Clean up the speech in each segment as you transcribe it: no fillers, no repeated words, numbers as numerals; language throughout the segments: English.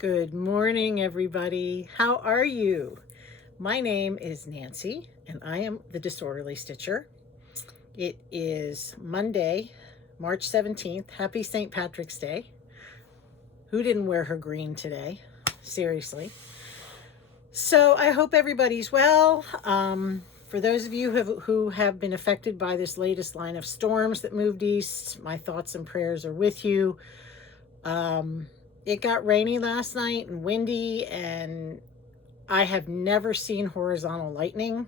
Good morning, everybody. How are you? My name is Nancy, and I am the Disorderly Stitcher. It is Monday, March 17th. Happy St. Patrick's Day. Who didn't wear her green today? Seriously. So I hope everybody's well. For those of you who have been affected by this latest line of storms that moved east, my thoughts and prayers are with you. It got rainy last night and windy, and I have never seen horizontal lightning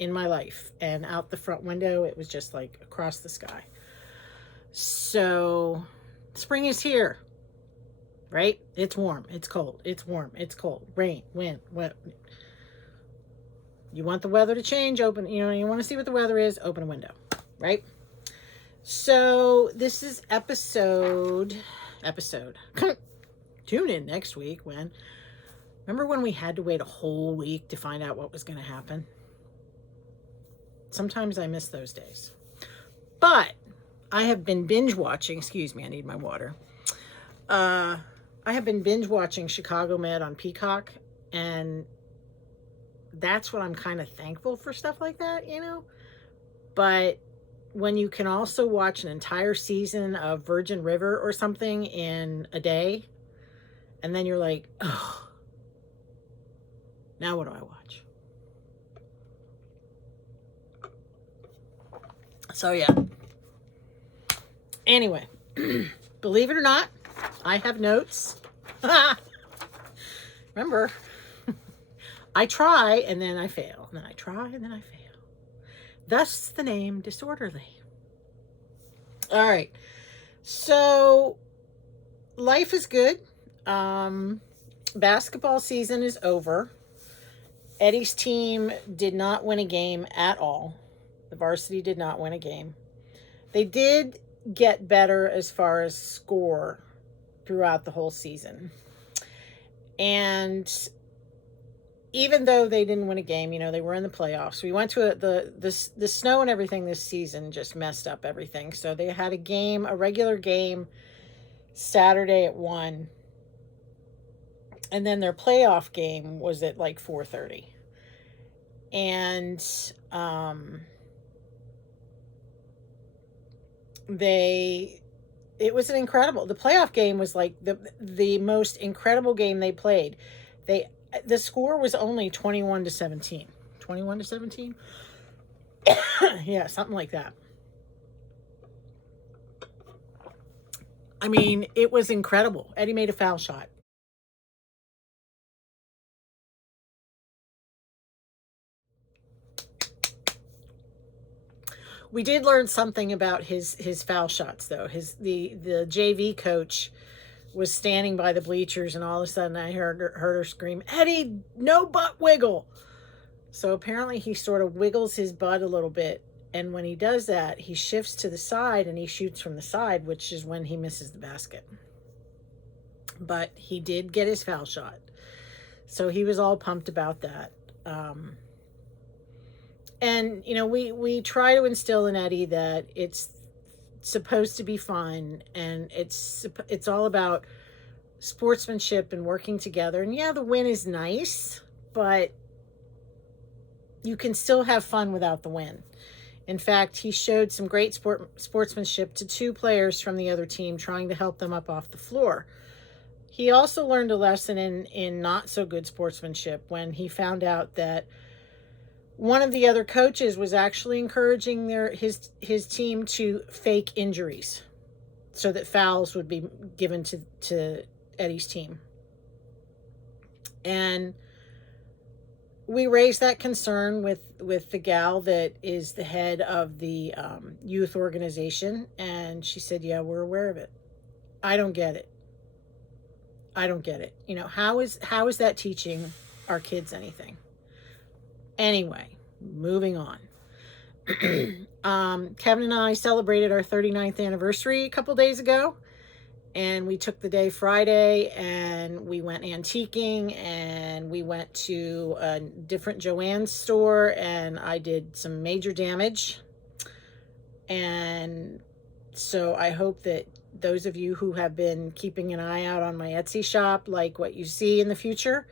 in my life. And out the front window, it was just like across the sky. So spring is here, right? It's warm, it's cold, it's warm, it's cold, rain, wind, wet. You want the weather to change, you want to see what the weather is, open a window, right? So this is episode. Tune in next week remember when we had to wait a whole week to find out what was going to happen? Sometimes I miss those days. But I have been binge watching, excuse me, I need my water. I have been binge watching Chicago Med on Peacock, and that's what I'm kind of thankful for, stuff like that, But when you can also watch an entire season of Virgin River or something in a day, and then you're like, oh, now what do I watch? So yeah. Anyway, believe it or not, I have notes. Remember, I try and then I fail. And then I try and then I fail. Thus the name Disorderly. All right. So life is good. Basketball season is over. Eddie's team did not win a game at all. The varsity did not win a game. They did get better as far as score throughout the whole season. And even though they didn't win a game, they were in the playoffs. We went to the snow and everything this season just messed up everything. So they had a regular game Saturday at 1. And then their playoff game was at like 4:30. And it was the playoff game was like the most incredible game they played. The score was only 21-17. 21-17? Yeah, something like that. I mean, it was incredible. Eddie made a foul shot. We did learn something about his foul shots, though. The JV coach was standing by the bleachers, and all of a sudden I heard her scream, "Eddie, no butt wiggle!" So apparently he sort of wiggles his butt a little bit, and when he does that, he shifts to the side and he shoots from the side, which is when he misses the basket. But he did get his foul shot, so he was all pumped about that. And, we try to instill in Eddie that it's supposed to be fun, and it's all about sportsmanship and working together. And yeah, the win is nice, but you can still have fun without the win. In fact, he showed some great sportsmanship to 2 players from the other team, trying to help them up off the floor. He also learned a lesson in not so good sportsmanship when he found out that one of the other coaches was actually encouraging his team to fake injuries so that fouls would be given to Eddie's team. And we raised that concern with the gal that is the head of the youth organization, and she said, yeah, we're aware of it. I don't get it. How is that teaching our kids anything? Anyway, moving on. Kevin and I celebrated our 39th anniversary a couple days ago, and we took the day Friday and we went antiquing, and we went to a different Joann's store, and I did some major damage, and So I hope that those of you who have been keeping an eye out on my Etsy shop like what you see in the future.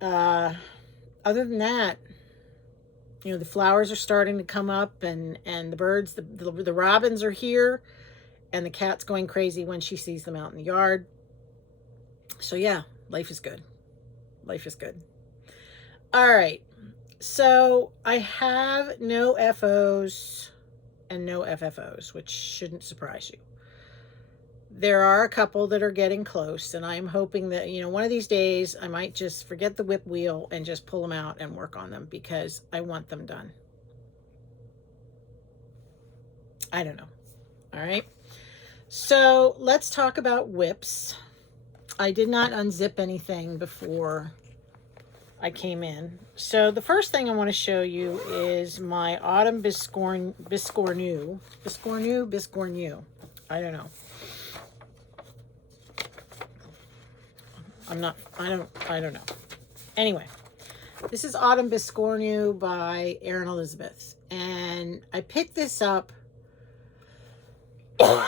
Other than that, you know, the flowers are starting to come up, and the birds, the robins are here, and the cat's going crazy when she sees them out in the yard. So yeah, life is good. Life is good. All right. So I have no FOs and no FFOs, which shouldn't surprise you. There are a couple that are getting close, and I'm hoping that, you know, one of these days I might just forget the whip wheel and just pull them out and work on them because I want them done. I don't know. All right. So let's talk about WIPS. I did not unzip anything before I came in. So the first thing I want to show you is my autumn biscornu. I don't know. I don't know. Anyway, this is Autumn Biscornu by Erin Elizabeth. And I picked this up.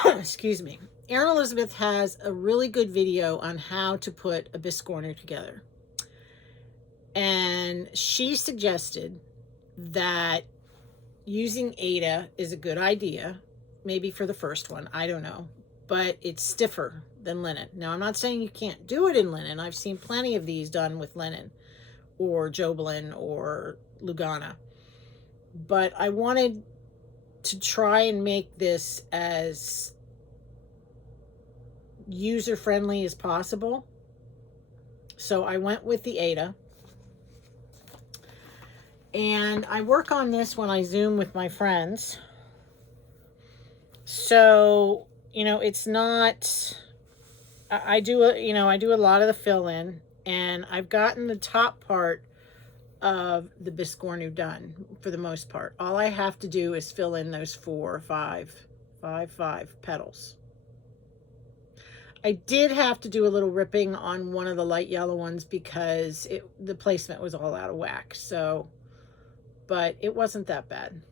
Excuse me. Erin Elizabeth has a really good video on how to put a biscornu together. And she suggested that using Aida is a good idea. Maybe for the first one, I don't know. But it's stiffer than linen. Now, I'm not saying you can't do it in linen. I've seen plenty of these done with linen or Joblin or Lugana. But I wanted to try and make this as user-friendly as possible. So I went with the Aida. And I work on this when I Zoom with my friends. So, you know, it's not, I do a lot of the fill in, and I've gotten the top part of the biscornu done for the most part. All I have to do is fill in those 4 or 5 petals. I did have to do a little ripping on one of the light yellow ones because the placement was all out of whack. So, but it wasn't that bad.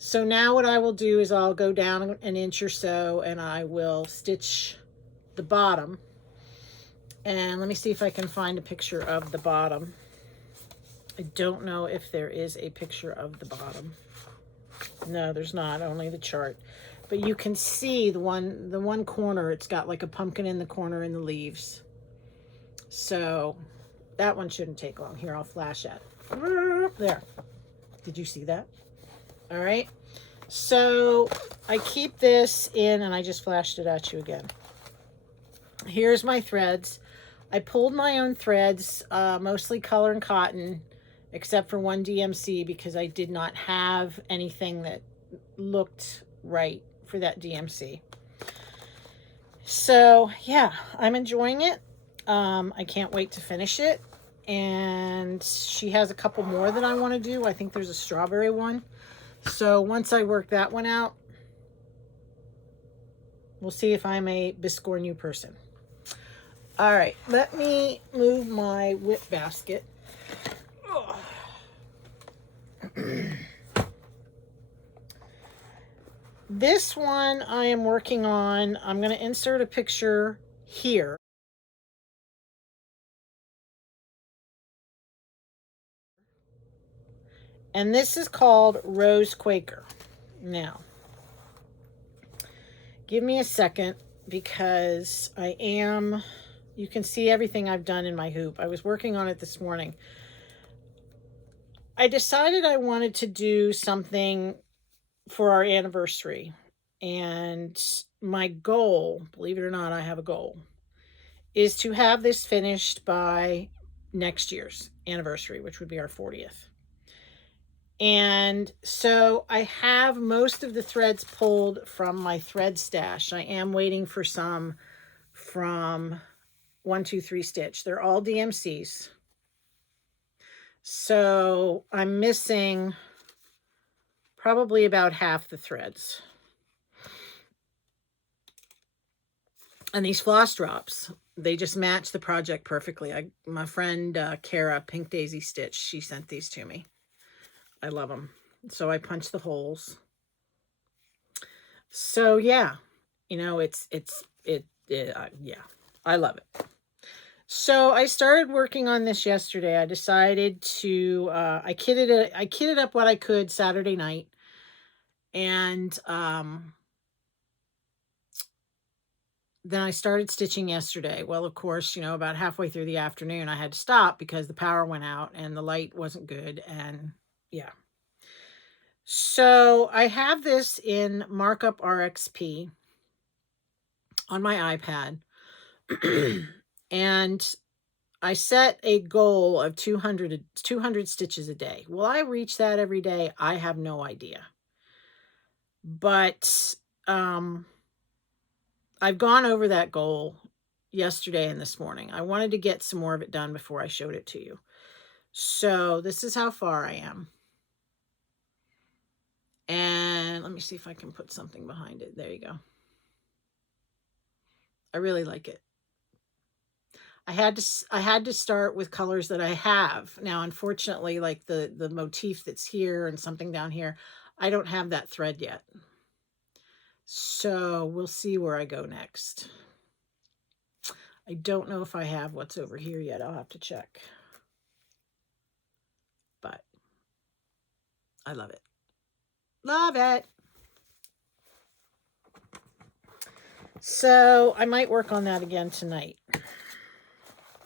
So now what I will do is I'll go down an inch or so and I will stitch the bottom. And let me see if I can find a picture of the bottom. I don't know if there is a picture of the bottom. No, there's not, only the chart. But you can see the one corner, it's got like a pumpkin in the corner and the leaves. So that one shouldn't take long. Here, I'll flash it. There. Did you see that? All right. So I keep this in, and I just flashed it at you again. Here's my threads. I pulled my own threads, mostly color and cotton, except for one DMC because I did not have anything that looked right for that DMC. So yeah, I'm enjoying it. I can't wait to finish it. And she has a couple more that I want to do. I think there's a strawberry one. So once I work that one out, we'll see if I'm a biscornu person. All right, let me move my whip basket. This one I am working on. I'm going to insert a picture here. And this is called Rose Quaker. Now, give me a second because you can see everything I've done in my hoop. I was working on it this morning. I decided I wanted to do something for our anniversary. And my goal, believe it or not, I have a goal, is to have this finished by next year's anniversary, which would be our 40th. And so I have most of the threads pulled from my thread stash. I am waiting for some from 123 Stitch. They're all DMCs. So I'm missing probably about half the threads. And these floss drops, they just match the project perfectly. My friend Kara, Pink Daisy Stitch, she sent these to me. I love them. So I punched the holes. So yeah, yeah, I love it. So I started working on this yesterday. I decided to I kitted up what I could Saturday night, and then I started stitching yesterday. Well, of course, about halfway through the afternoon I had to stop because the power went out and the light wasn't good, and yeah. So I have this in Markup RXP on my iPad. And I set a goal of 200 stitches a day. Will I reach that every day? I have no idea. But I've gone over that goal yesterday and this morning. I wanted to get some more of it done before I showed it to you. So this is how far I am. And let me see if I can put something behind it. There you go. I really like it. I had to start with colors that I have. Now, unfortunately, like the motif that's here and something down here, I don't have that thread yet. So we'll see where I go next. I don't know if I have what's over here yet. I'll have to check. But I love it. Love it. So I might work on that again tonight.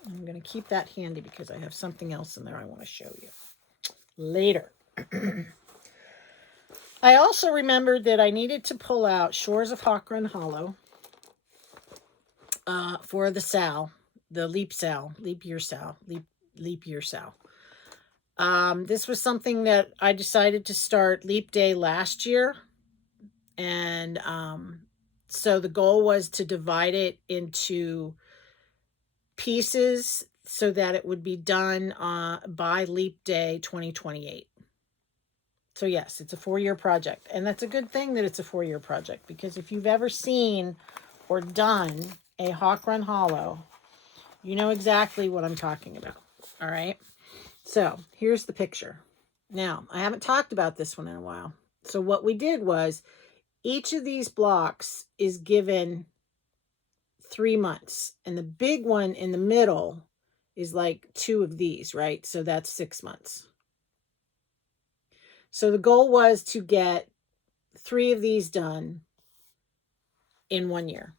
I'm going to keep that handy because I have something else in there I want to show you later. I also remembered that I needed to pull out Shores of Hawk Run Hollow for the SAL, the leap year SAL. This was something that I decided to start Leap Day last year. And so the goal was to divide it into pieces so that it would be done by Leap Day 2028. So yes, it's a 4-year project. And that's a good thing that it's a 4-year project, because if you've ever seen or done a Hawk Run Hollow, you know exactly what I'm talking about. All right. So here's the picture. Now, I haven't talked about this one in a while. So what we did was each of these blocks is given 3 months. And the big one in the middle is like 2 of these, right? So that's 6 months. So the goal was to get 3 of these done in 1 year.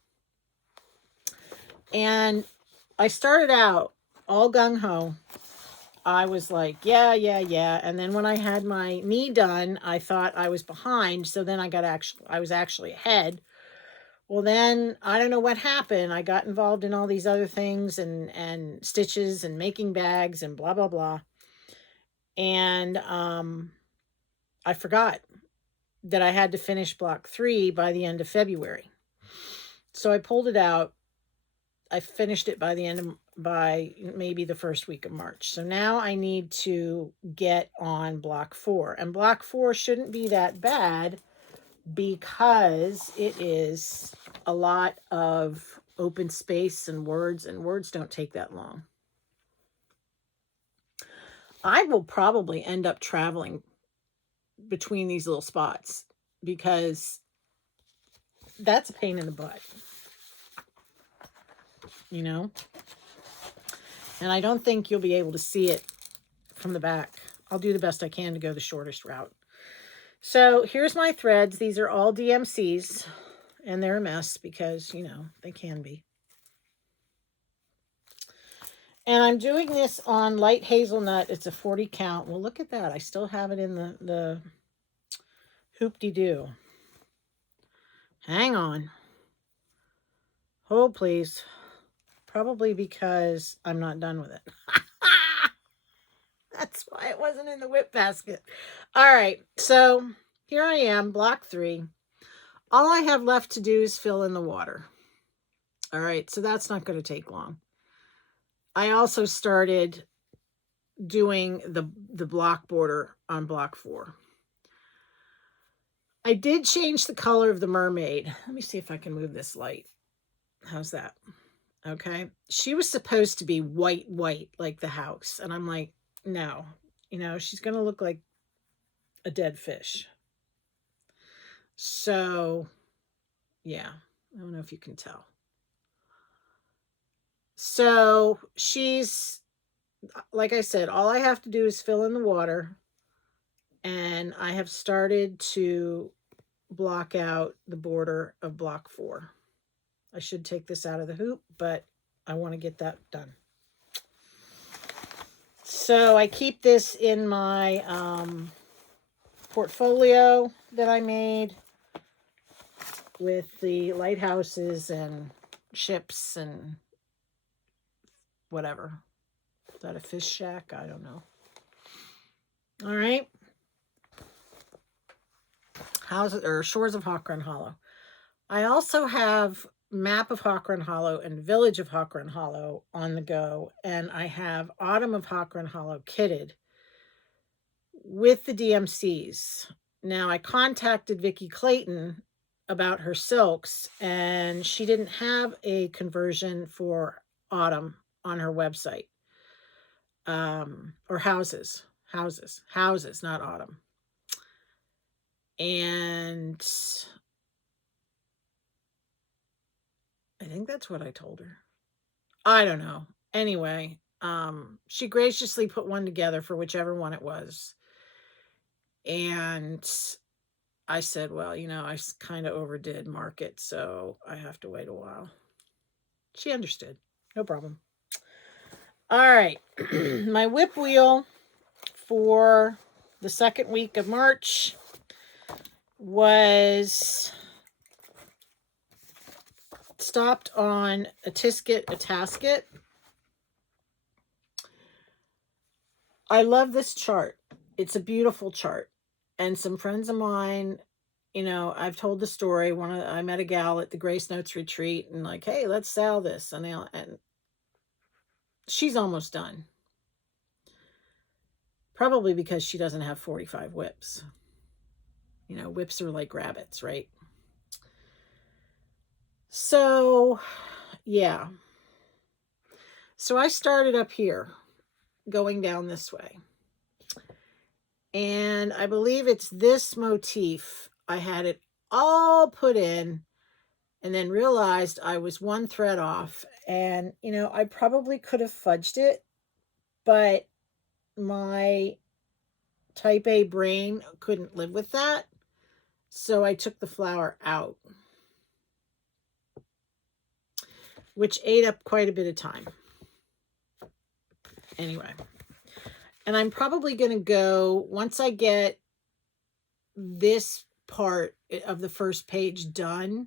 And I started out all gung-ho. I was like, yeah. And then when I had my knee done, I thought I was behind. So then I was actually ahead. Well, then I don't know what happened. I got involved in all these other things and stitches and making bags and blah, blah, blah. And I forgot that I had to finish block 3 by the end of February. So I pulled it out. I finished it by maybe the first week of March. So now I need to get on block 4. And block 4 shouldn't be that bad because it is a lot of open space and words don't take that long. I will probably end up traveling between these little spots because that's a pain in the butt. And I don't think you'll be able to see it from the back. I'll do the best I can to go the shortest route. So here's my threads. These are all DMCs, and they're a mess because, they can be. And I'm doing this on light hazelnut. It's a 40 count. Well, look at that. I still have it in the hoop-de-doo. Hang on. Hold, please. Probably because I'm not done with it. That's why it wasn't in the whip basket. All right. So here I am, block 3. All I have left to do is fill in the water. All right. So that's not going to take long. I also started doing the block border on block 4. I did change the color of the mermaid. Let me see if I can move this light. How's that? Okay. She was supposed to be white, like the house. And I'm like, no, she's going to look like a dead fish. So Yeah, I don't know if you can tell. So she's, like I said, all I have to do is fill in the water, and I have started to block out the border of block 4. I should take this out of the hoop, but I want to get that done. So I keep this in my portfolio that I made with the lighthouses and ships and whatever. Is that a fish shack? I don't know. All right. Houses or Shores of Hawk Run Hollow. I also have Map of Hawk Run Hollow and Village of Hawk Run Hollow on the go, and I have Autumn of Hawk Run Hollow kitted with the DMCs. Now, I contacted Vicki Clayton about her silks, and she didn't have a conversion for Autumn on her website. Or houses, not Autumn. And I think that's what I told her. I don't know. Anyway, she graciously put one together for whichever one it was. And I said, well, I kind of overdid market, so I have to wait a while. She understood. No problem. All right. My whip wheel for the second week of March was stopped on a tisket, a tasket. I love this chart. It's a beautiful chart. And some friends of mine, I've told the story. I met a gal at the Grace Notes retreat and like, hey, let's sell this. And she's almost done. Probably because she doesn't have 45 whips. Whips are like rabbits, right? So, yeah. So I started up here, going down this way. And I believe it's this motif. I had it all put in and then realized I was one thread off. And, I probably could have fudged it, but my type A brain couldn't live with that. So I took the flower out, which ate up quite a bit of time. Anyway, and I'm probably going to go, once I get this part of the first page done,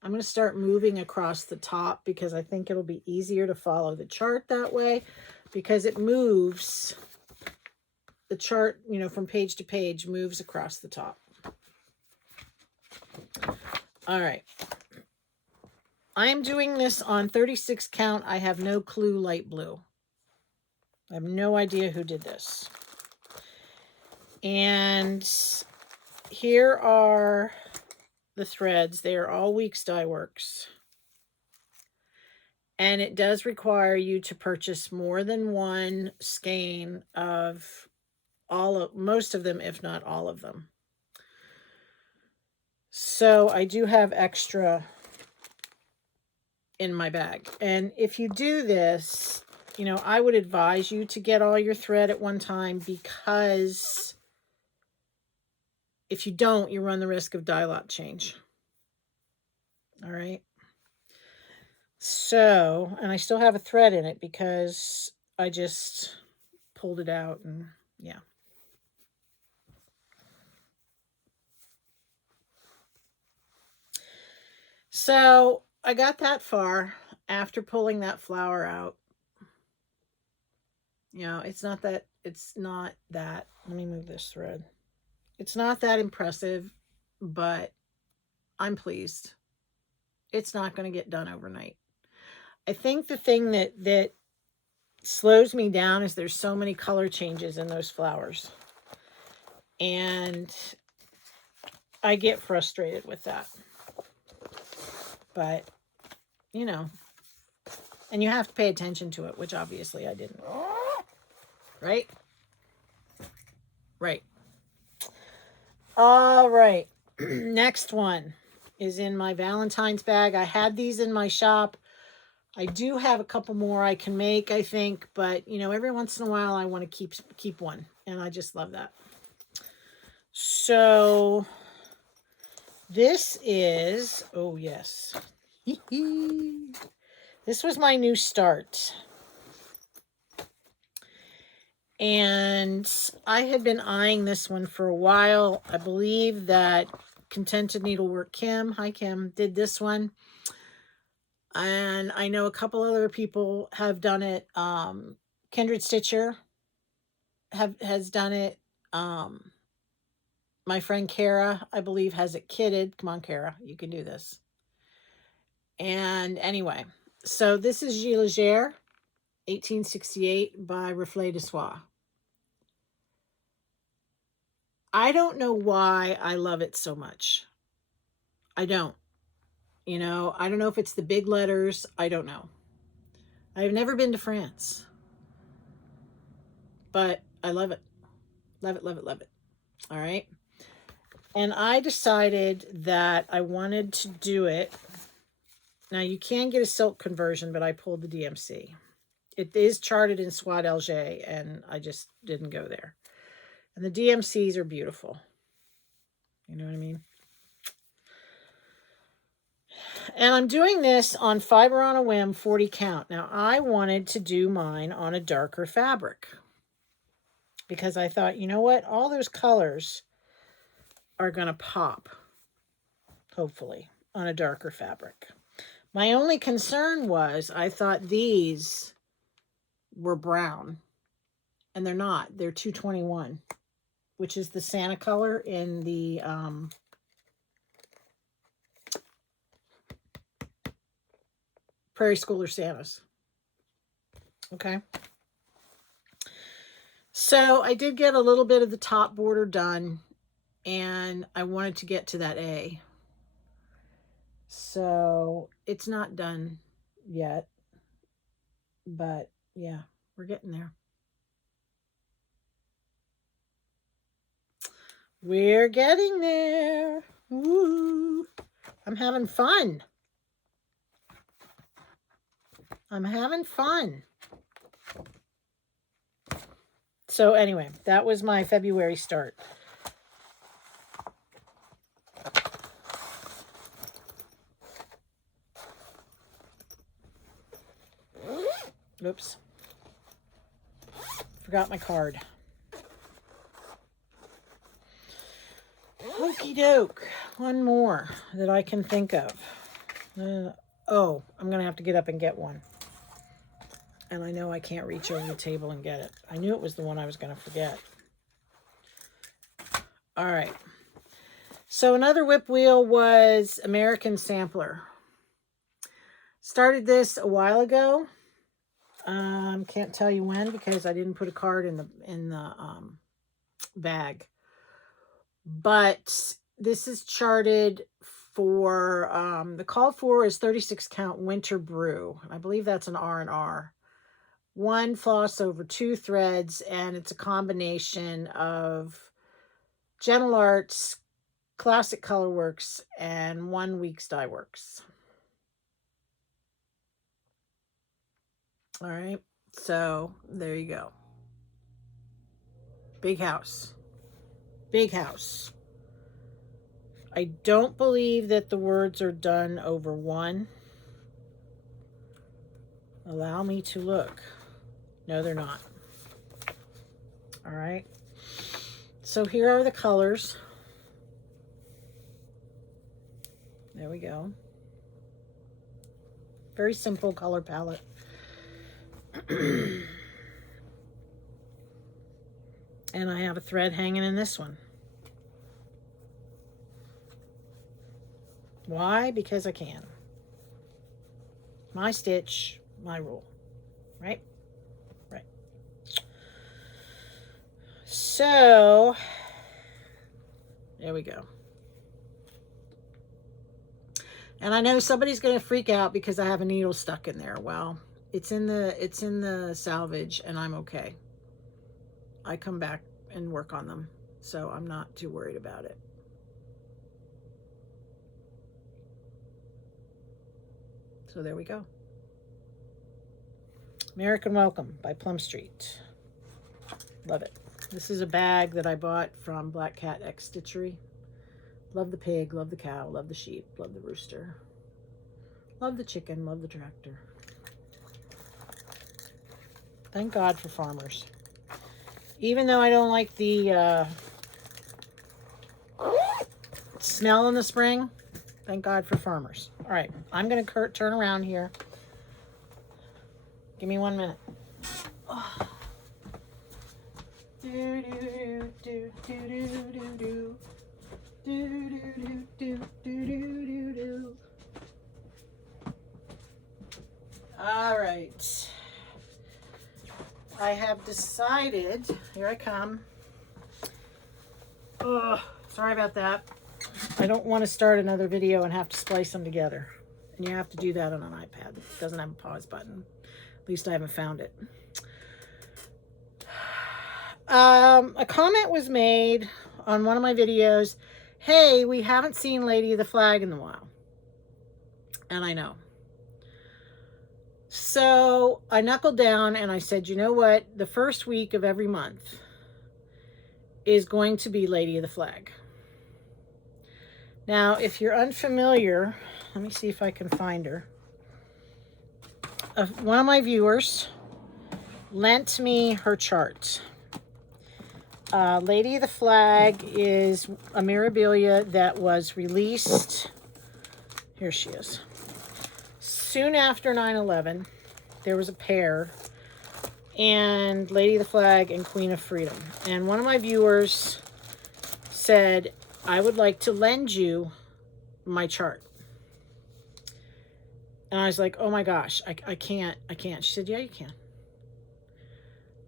I'm going to start moving across the top because I think it'll be easier to follow the chart that way, because it moves, the chart, from page to page moves across the top. All right. I am doing this on 36 count. I have no clue light blue. I have no idea who did this. And here are the threads. They are all Weeks Dye Works. And it does require you to purchase more than one skein of most of them, if not all of them. So I do have extra in my bag. And if you do this, I would advise you to get all your thread at one time, because if you don't, you run the risk of dye lot change. All right. So, and I still have a thread in it because I just pulled it out, and yeah. So I got that far after pulling that flower out. It's not that, let me move this thread. It's not that impressive, but I'm pleased. It's not going to get done overnight. I think the thing that slows me down is there's so many color changes in those flowers. And I get frustrated with that. But, and you have to pay attention to it, which obviously I didn't. Right? Right. All right. Next one. is in my Valentine's bag. I had these in my shop. I do have a couple more I can make, I think, but you know, every once in a while I want to keep one, and I just love that. So this is, oh yes. This was my new start. And I had been eyeing this one for a while. I believe that Contented Needlework Kim, hi Kim, did this one. And I know a couple other people have done it. Kindred Stitcher has done it. My friend Kara, I believe, has it kitted. Come on, Kara, you can do this. And anyway, so this is Gilles Leger, 1868 by Reflet de Soie. I don't know why I love it so much. I don't. You know, I don't know if it's the big letters. I don't know. I've never been to France. But I love it. Love it, love it, love it. All right. And I decided that I wanted to do it. Now, you can get a silk conversion, but I pulled the DMC. It is charted in Soie d'Alger, and I just didn't go there. And the DMCs are beautiful. You know what I mean? And I'm doing this on Fiber on a Whim 40 count. Now, I wanted to do mine on a darker fabric because I thought, you know what? All those colors are going to pop, hopefully, on a darker fabric. My only concern was I thought these were brown, and they're not. They're 221, which is the Santa color in the Prairie Schooler Santas. Okay. So I did get a little bit of the top border done, and I wanted to get to that A. So it's not done yet, but yeah, we're getting there. We're getting there. Woo. I'm having fun. I'm having fun. So anyway, that was my February start. Oops. Forgot my card. Okie doke. One more that I can think of. Oh, I'm going to have to get up and get one. And I know I can't reach over the table and get it. I knew it was the one I was going to forget. All right. So another whip wheel was American Sampler. Started this a while ago. Can't tell you when because I didn't put a card in the bag. But this is charted for the called for is 36 count winter brew. I believe that's an R&R. 1 floss over 2 threads, and it's a combination of Gentle Arts, Classic Colorworks, and 1 Weeks Dye Works. All right, so there you go. Big house. Big house. I don't believe that the words are done over 1. Allow me to look. No, they're not. All right. So here are the colors. There we go. Very simple color palette. And I have a thread hanging in this one. Why? Because I can. My stitch, my rule. Right? Right. So, there we go. And I know somebody's going to freak out because I have a needle stuck in there. Well, it's in the salvage, and I'm okay. I come back and work on them, so I'm not too worried about it. So there we go. American Welcome by Plum Street. Love it. This is a bag that I bought from Black Cat X Stitchery. Love the pig, love the cow, love the sheep, love the rooster. Love the chicken, love the tractor. Thank God for farmers. Even though I don't like the smell in the spring, thank God for farmers. All right, I'm going to turn around here. Give me 1 minute. Oh. Do do do do do do do do do do do do do. All right. I have decided. Here I come. Oh, sorry about that. I don't want to start another video and have to splice them together. And you have to do that on an iPad. It doesn't have a pause button. At least I haven't found it. A comment was made on one of my videos. Hey, we haven't seen Lady of the Flag in a while. And I know. So I knuckled down and I said, you know what? The first week of every month is going to be Lady of the Flag. Now, if you're unfamiliar, let me see if I can find her. One of my viewers lent me her chart. Lady of the Flag is a memorabilia that was released. Here she is. Soon after 9/11, there was a pair, and Lady of the Flag and Queen of Freedom. And one of my viewers said, I would like to lend you my chart. And I was like, oh my gosh, I can't. She said, yeah, you can.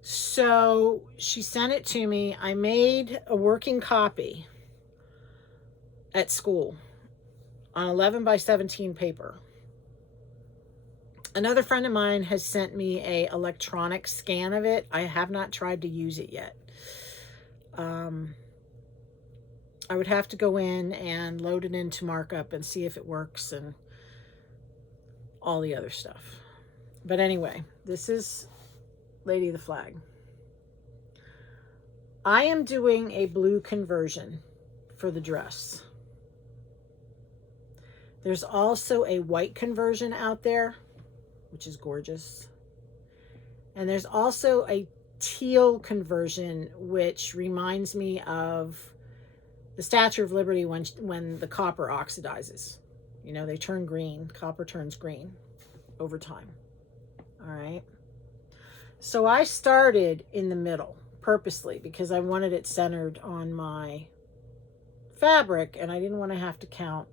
So she sent it to me. I made a working copy at school on 11 by 17 paper. Another friend of mine has sent me a electronic scan of it. I have not tried to use it yet. I would have to go in and load it into markup and see if it works and all the other stuff. But anyway, this is Lady of the Flag. I am doing a blue conversion for the dress. There's also a white conversion out there, which is gorgeous. And there's also a teal conversion, which reminds me of the Statue of Liberty when the copper oxidizes. You know, they turn green. Copper turns green over time. All right. So I started in the middle purposely because I wanted it centered on my fabric and I didn't want to have to count,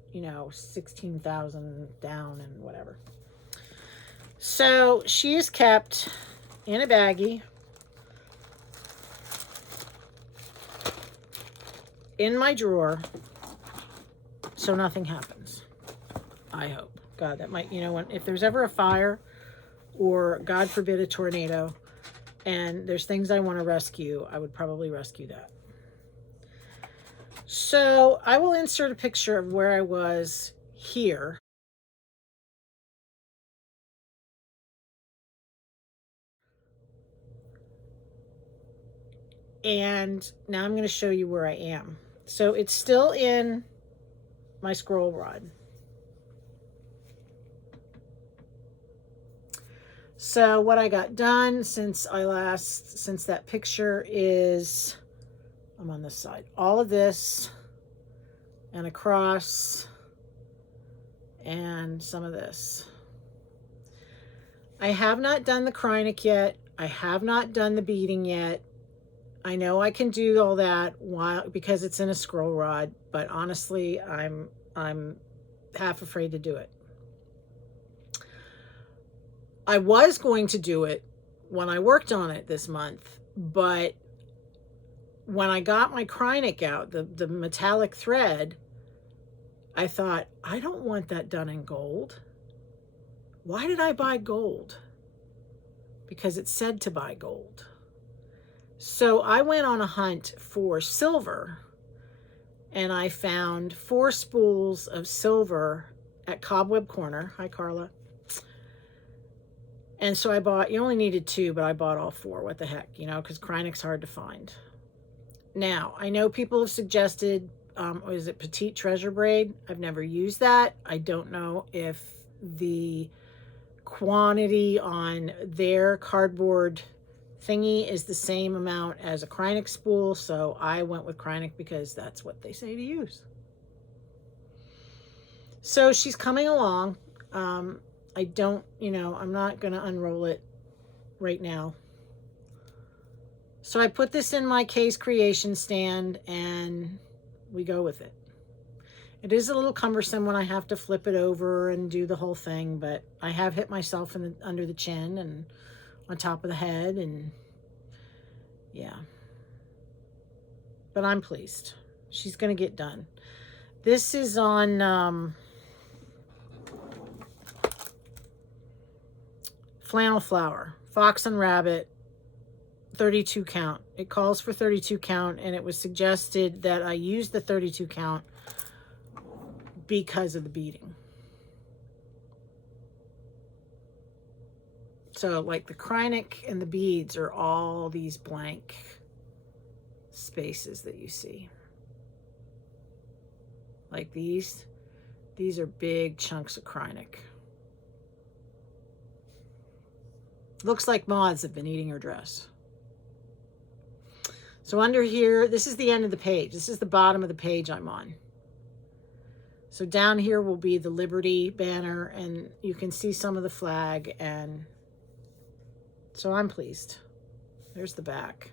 16,000 down and whatever. So she is kept in a baggie in my drawer so nothing happens. I hope. God, that might, if there's ever a fire or God forbid a tornado and there's things I want to rescue, I would probably rescue that. So I will insert a picture of where I was here. And now I'm going to show you where I am. So it's still in my scroll rod. So what I got done since that picture is, I'm on this side, all of this and across and some of this. I have not done the Krynic yet. I have not done the beading yet. I know I can do all that because it's in a scroll rod, but honestly, I'm half afraid to do it. I was going to do it when I worked on it this month, but when I got my Krynic out, the metallic thread, I thought, I don't want that done in gold. Why did I buy gold? Because it said to buy gold. So I went on a hunt for silver and I found 4 spools of silver at Cobweb Corner. Hi, Carla. And so I bought, you only needed 2, but I bought all 4. What the heck, you know, because Kreinek's hard to find. Now, I know people have suggested, is it Petite Treasure Braid? I've never used that. I don't know if the quantity on their cardboard thingy is the same amount as a Kreinek spool, so I went with Kreinek because that's what they say to use. So she's coming along. I don't, you know, I'm not going to unroll it right now. So I put this in my case creation stand and we go with it. It is a little cumbersome when I have to flip it over and do the whole thing, but I have hit myself in under the chin and on top of the head, and yeah. But I'm pleased. She's going to get done. This is on flannel flower, fox and rabbit, 32 count. It calls for 32 count, and it was suggested that I use the 32 count because of the beading. So like the Kreinek and the beads are all these blank spaces that you see. Like these are big chunks of Kreinek. Looks like moths have been eating her dress. So under here, this is the end of the page. This is the bottom of the page I'm on. So down here will be the Liberty banner, and you can see some of the flag, and so I'm pleased. There's the back,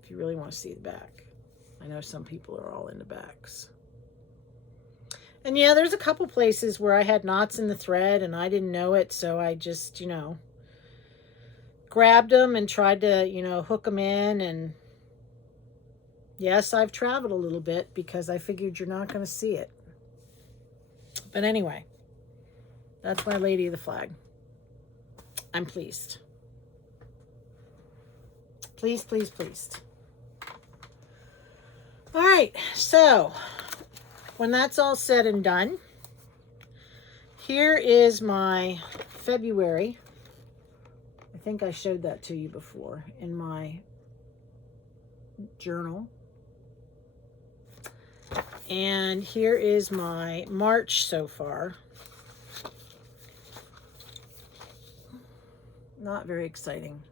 if you really want to see the back. I know some people are all into backs. And yeah, there's a couple places where I had knots in the thread and I didn't know it, so I just, you know, grabbed them and tried to, you know, hook them in. And yes, I've traveled a little bit because I figured you're not going to see it. But anyway, that's my Lady of the Flag. I'm pleased. Pleased, pleased, pleased. All right, so when that's all said and done, here is my February. I think I showed that to you before in my journal. And here is my March so far. Not very exciting.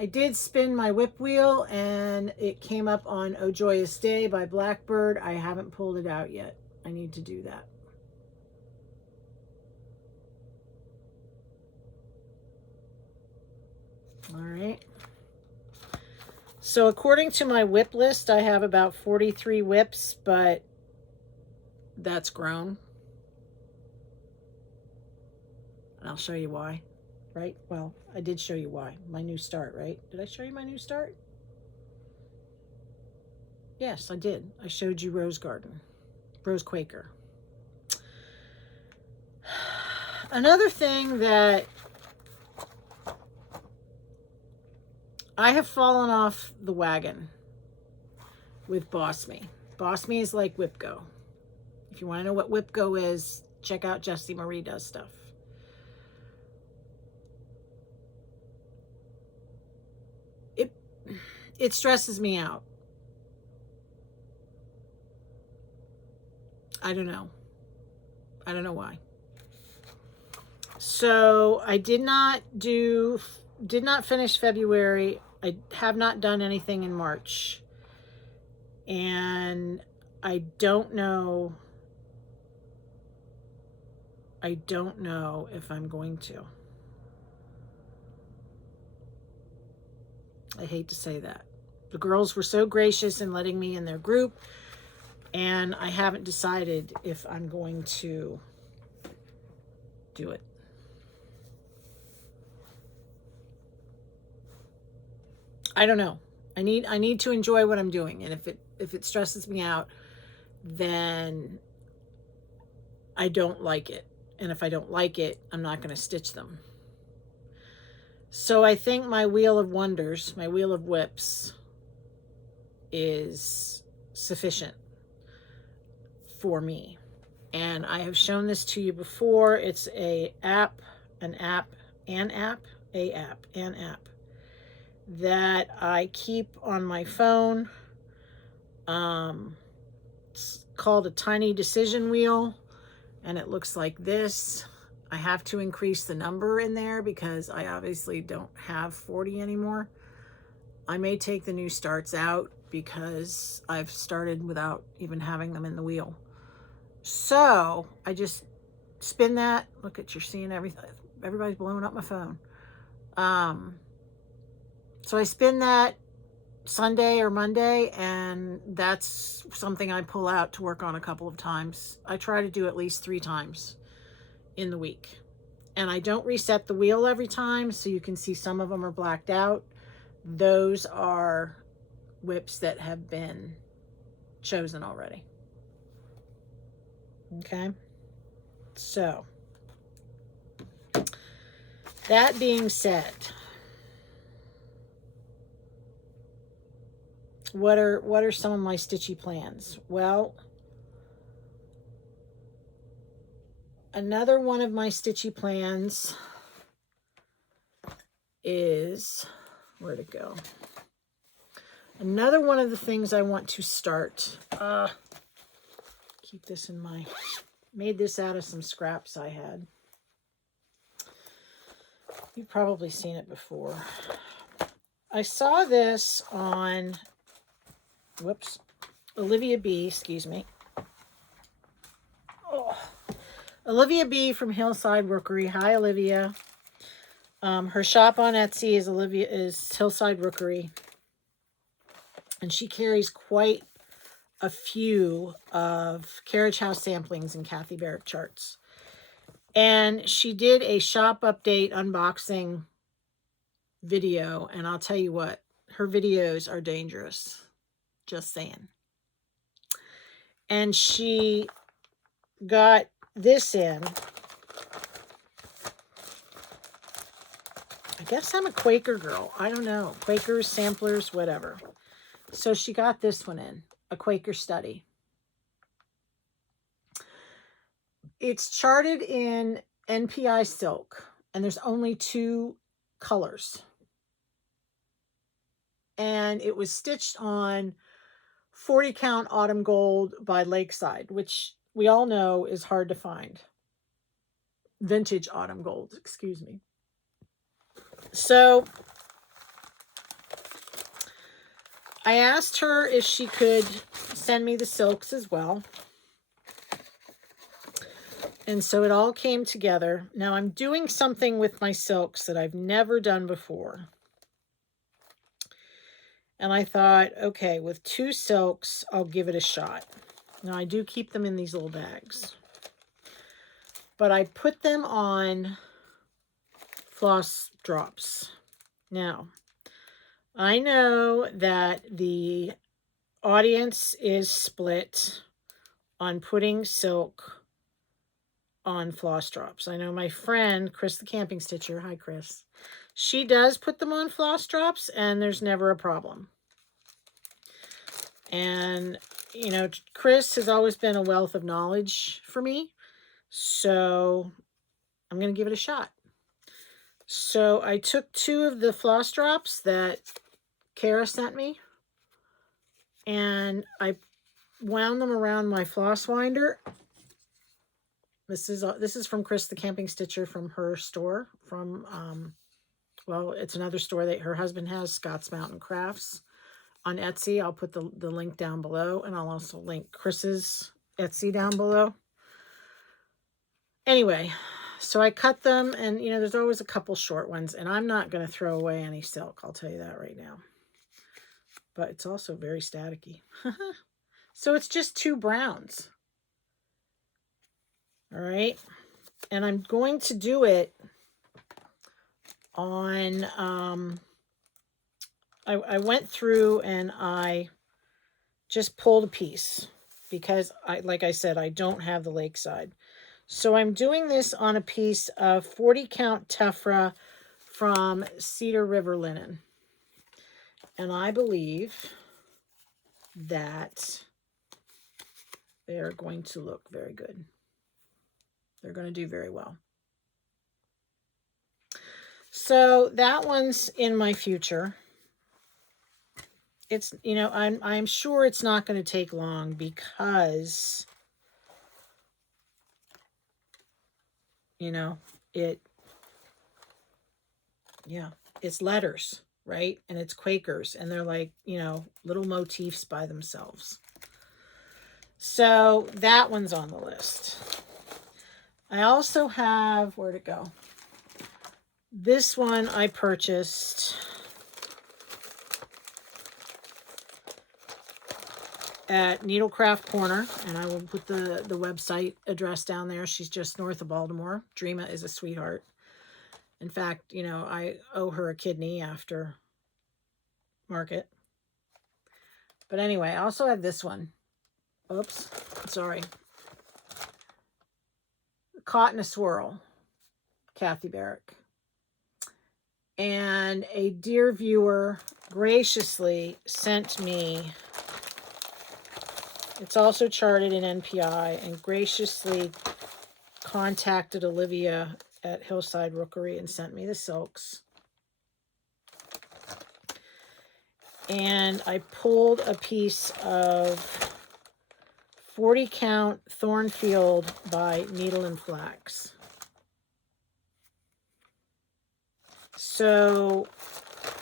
I did spin my whip wheel and it came up on Oh Joyous Day by Blackbird. I haven't pulled it out yet. I need to do that. All right. So according to my whip list, I have about 43 whips, but that's grown. And I'll show you why, right? Well, I did show you why. My new start, right? Did I show you my new start? Yes, I did. I showed you Rose Garden, Rose Quaker. Another thing that I have fallen off the wagon with Boss Me. Boss Me is like WIPGO. If you want to know what WIPGO is, check out Jessie Marie Does Stuff. It stresses me out. I don't know. I don't know why. So I did not finish February. I have not done anything in March. And I don't know if I'm going to. I hate to say that. The girls were so gracious in letting me in their group, and I haven't decided if I'm going to do it. I don't know. I need to enjoy what I'm doing, and if it stresses me out, then I don't like it. And if I don't like it, I'm not going to stitch them. So I think my Wheel of Wonders, my Wheel of Whips, is sufficient for me. And I have shown this to you before. It's an app an app, that I keep on my phone. It's called a tiny decision wheel, and it looks like this. I have to increase the number in there because I obviously don't have 40 anymore. I may take the new starts out because I've started without even having them in the wheel. So I just spin that. Look at, you're seeing everything. Everybody's blowing up my phone. So I spin that Sunday or Monday, and that's something I pull out to work on a couple of times. I try to do at least 3 times in the week. And I don't reset the wheel every time, so you can see some of them are blacked out. Those are WIPS that have been chosen already. Okay, so that being said, what are some of my stitchy plans? Well, another one of my stitchy plans is, where'd it go? Another one of the things I want to start, keep this in my, made this out of some scraps I had. You've probably seen it before. I saw this on, whoops, Olivia B, excuse me. Oh, Olivia B from Hillside Rookery. Hi, Olivia. Her shop on Etsy is Hillside Rookery. And she carries quite a few of Carriage House samplings and Kathy Barrett charts. And she did a shop update unboxing video. And I'll tell you what, her videos are dangerous. Just saying. And she got this in. I guess I'm a Quaker girl. I don't know. Quakers, samplers, whatever. So she got this one in, a Quaker study. It's charted in NPI silk, and there's only 2 colors. And it was stitched on 40 count autumn gold by Lakeside, which we all know is hard to find. Vintage autumn gold, excuse me. So I asked her if she could send me the silks as well. And so it all came together. Now I'm doing something with my silks that I've never done before. And I thought, okay, with 2 silks, I'll give it a shot. Now I do keep them in these little bags. But I put them on floss drops. Now, I know that the audience is split on putting silk on floss drops. I know my friend, Chris the Camping Stitcher, hi Chris, she does put them on floss drops and there's never a problem. And, you know, Chris has always been a wealth of knowledge for me, so I'm going to give it a shot. So I took 2 of the floss drops that Kara sent me, and I wound them around my floss winder. This is from Chris the Camping Stitcher from her store, from well, it's another store that her husband has, Scott's Mountain Crafts, on Etsy. I'll put the link down below, and I'll also link Chris's Etsy down below. Anyway, so I cut them, and you know, there's always a couple short ones, and I'm not going to throw away any silk, I'll tell you that right now. But it's also very staticky. So it's just 2 browns. All right. And I'm going to do it on, I went through and I just pulled a piece because like I said, I don't have the Lakeside. So I'm doing this on a piece of 40 count tephra from Cedar River Linen. And I believe that they are going to look very good. They're going to do very well. So that one's in my future. It's, you know, I'm sure it's not going to take long because, you know, it, yeah, it's letters, right? And it's Quakers, and they're like, you know, little motifs by themselves. So that one's on the list. I also have, where'd it go? This one I purchased at Needlecraft Corner, and I will put the website address down there. She's just north of Baltimore. Dreama is a sweetheart. In fact, you know, I owe her a kidney after market. But anyway, I also have this one. Oops, sorry. Caught in a Swirl, Kathy Barrick. And a dear viewer graciously sent me, it's also charted in NPI, and graciously contacted Olivia at Hillside Rookery and sent me the silks. And I pulled a piece of 40 count Thornfield by Needle and Flax. So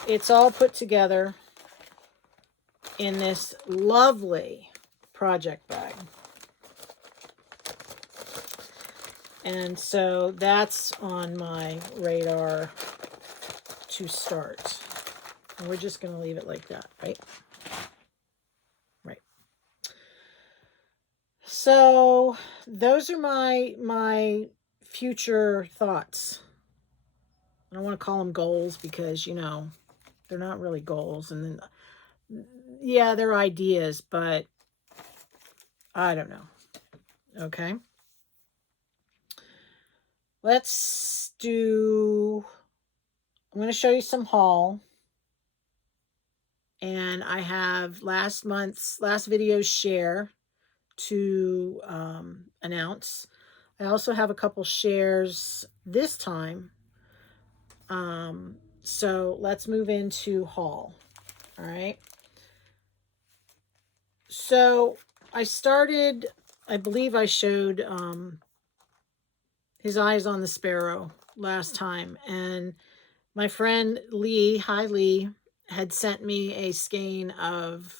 it's all put together in this lovely project bag. And so that's on my radar to start. And we're just going to leave it like that, right? Right. So those are my future thoughts. I don't want to call them goals because, you know, they're not really goals. And then, yeah, they're ideas, but I don't know. Okay. Let's do, I'm going to show you some haul. And I have last video's share to announce. I also have a couple shares this time. So let's move into haul. All right. So I started, I believe I showed His Eyes on the Sparrow last time. And my friend Lee, hi Lee, had sent me a skein of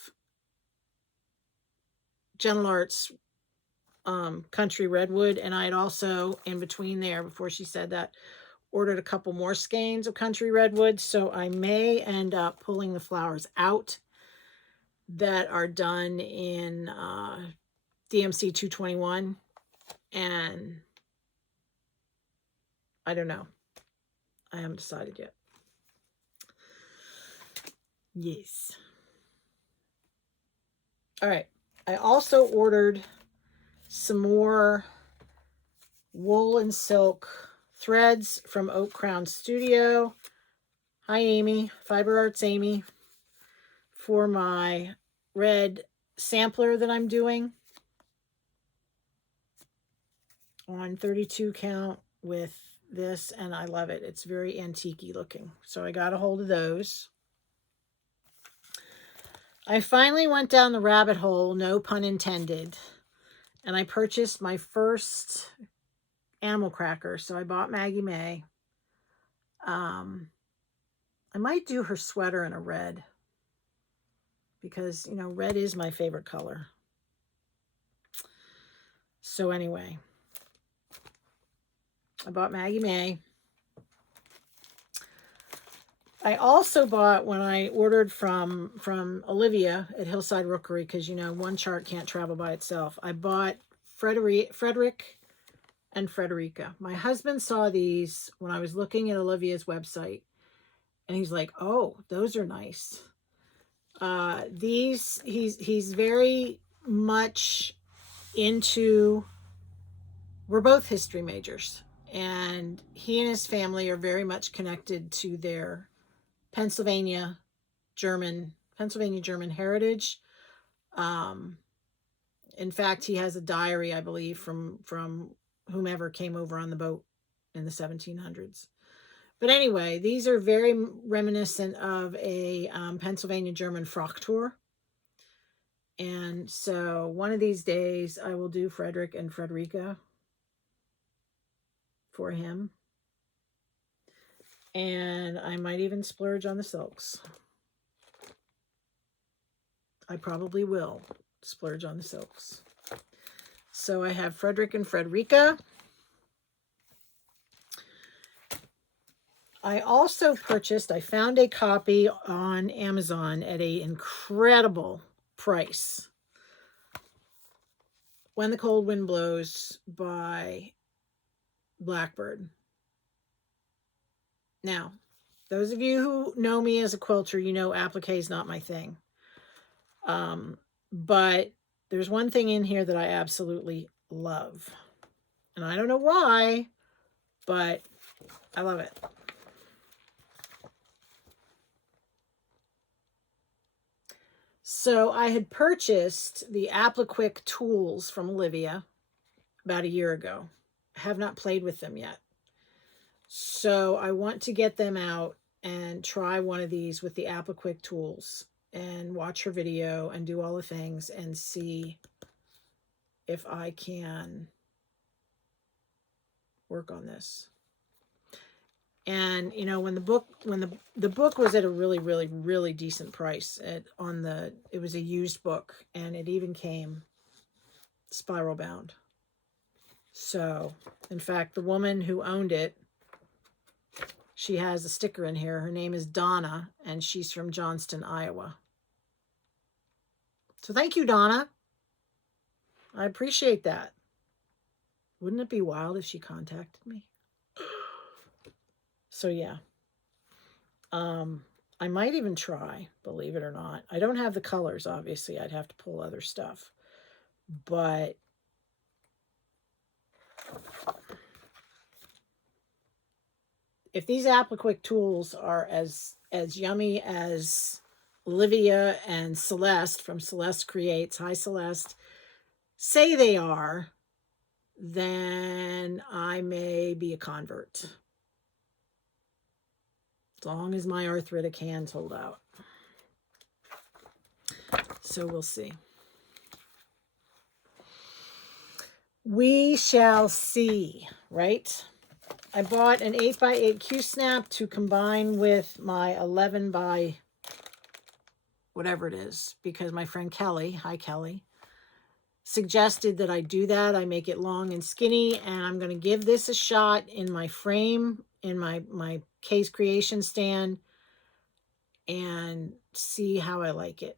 Gentle Arts Country Redwood. And I had also, in between there, before she said that, ordered a couple more skeins of Country Redwood. So I may end up pulling the flowers out that are done in DMC 221. And I don't know. I haven't decided yet. Yes. All right. I also ordered some more wool and silk threads from Oak Crown Studio. Hi, Amy. Fiber Arts Amy. For my red sampler that I'm doing on 32 count with this, and I love it. It's very antique-y looking. So I got a hold of those. I finally went down the rabbit hole, no pun intended, and I purchased my first animal cracker. So I bought Maggie May. I might do her sweater in a red because, you know, red is my favorite color. So anyway, I bought Maggie May. I also bought, when I ordered from Olivia at Hillside Rookery, because, you know, one chart can't travel by itself. I bought Frederick and Frederica. My husband saw these when I was looking at Olivia's website, and he's like, "Oh, those are nice." These he's very much into. We're both history majors, and he and his family are very much connected to their Pennsylvania German heritage. In fact, he has a diary, I believe, from whomever came over on the boat in the 1700s. But anyway, these are very reminiscent of a Pennsylvania German frock tour. And so one of these days I will do Frederick and Frederica for him. And I might even splurge on the silks. I probably will splurge on the silks. So I have Frederick and Frederica. I also purchased, I found a copy on Amazon at an incredible price. When the Cold Wind Blows by Blackbird. Now, those of you who know me as a quilter, you know applique is not my thing. But there's one thing in here that I absolutely love. And I don't know why, but I love it. So I had purchased the Applique tools from Olivia about a year ago. I have not played with them yet. So I want to get them out and try one of these with the Applique tools and watch her video and do all the things and see if I can work on this. And you know, when the book was at a really decent price it was a used book, and it even came spiral bound. So in fact, the woman who owned it, she has a sticker in here. Her name is Donna, and she's from Johnston, Iowa. So thank you, Donna. I appreciate that. Wouldn't it be wild if she contacted me? So yeah. I might even try, believe it or not. I don't have the colors, obviously. I'd have to pull other stuff. But if these Applique tools are as yummy as Olivia and Celeste from Celeste Creates, hi Celeste, say they are, then I may be a convert. As long as my arthritic hands hold out. So we'll see. We shall see, right? I bought an 8x8 Q-snap to combine with my 11 by whatever it is, because my friend Kelly, hi Kelly, suggested that I do that. I make it long and skinny, and I'm going to give this a shot in my frame, in my case creation stand, and see how I like it.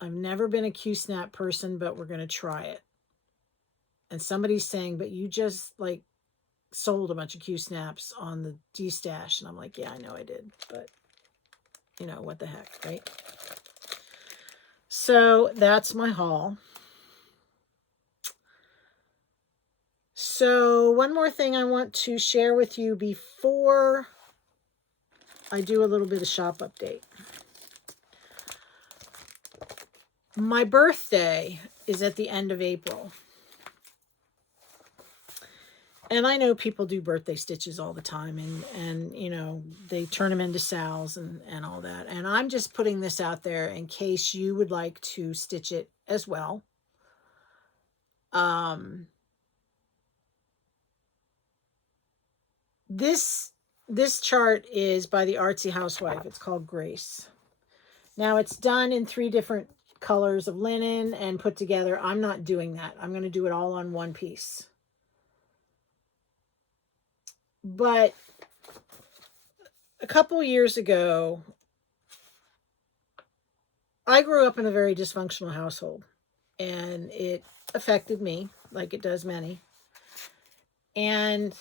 I've never been a Q-snap person, but we're going to try it. And somebody's saying, but you just like sold a bunch of Q-snaps on the D-stash. And I'm like, yeah, I know I did, but you know, what the heck, right? So that's my haul. So one more thing I want to share with you before I do a little bit of shop update. My birthday is at the end of April. And I know people do birthday stitches all the time, and you know, they turn them into sals and all that. And I'm just putting this out there in case you would like to stitch it as well. This chart is by the Artsy Housewife. It's called Grace. Now it's done in 3 different colors of linen and put together. I'm not doing that. I'm going to do it all on one piece. But a couple years ago, I grew up in a very dysfunctional household, and it affected me like it does many. And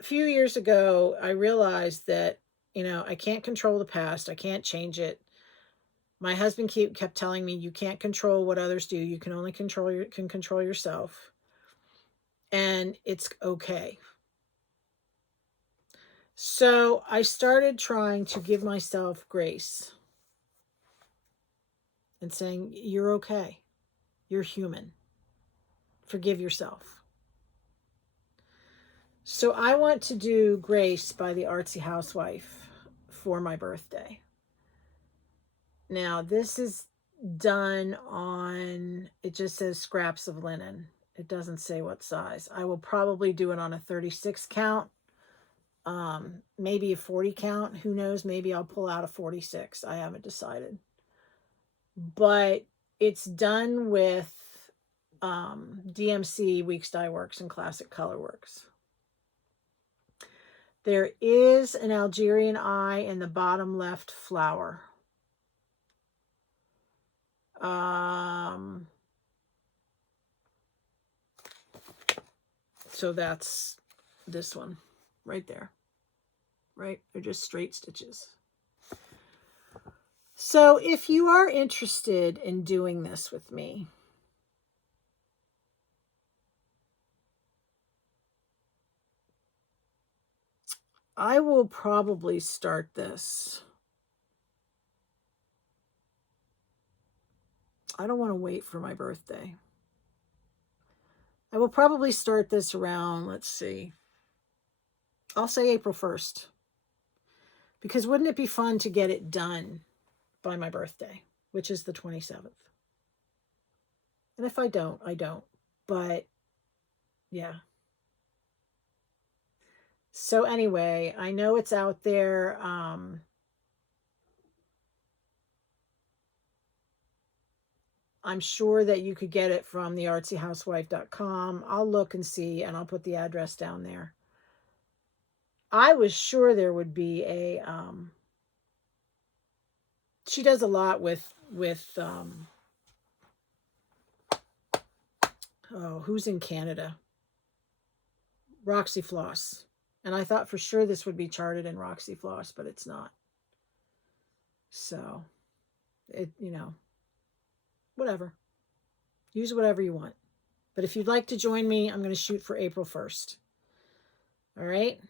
a few years ago, I realized that, you know, I can't control the past. I can't change it. My husband kept telling me, you can't control what others do. You can only control yourself. And it's okay. So I started trying to give myself grace and saying, you're okay. You're human. Forgive yourself. So I want to do Grace by the Artsy Housewife for my birthday. Now, this is done on, it just says scraps of linen. It doesn't say what size. I will probably do it on a 36 count, maybe a 40 count. Who knows? Maybe I'll pull out a 46. I haven't decided. But it's done with DMC, Weeks Dye Works, and Classic Color Works. There is an Algerian eye in the bottom left flower. So that's this one right there, right? They're just straight stitches. So if you are interested in doing this with me, I will probably start this. I don't want to wait for my birthday. I will probably start this around, let's see, I'll say April 1st. Because wouldn't it be fun to get it done by my birthday, which is the 27th? And if I don't, I don't. But yeah. So anyway, I know it's out there. I'm sure that you could get it from theartsyhousewife.com. I'll look and see, and I'll put the address down there. I was sure there would be a, she does a lot with oh, who's in Canada? Roxy Floss. And I thought for sure this would be charted in Roxy Floss, but it's not. So, it, you know, whatever. Use whatever you want. But if you'd like to join me, I'm going to shoot for April 1st. All right?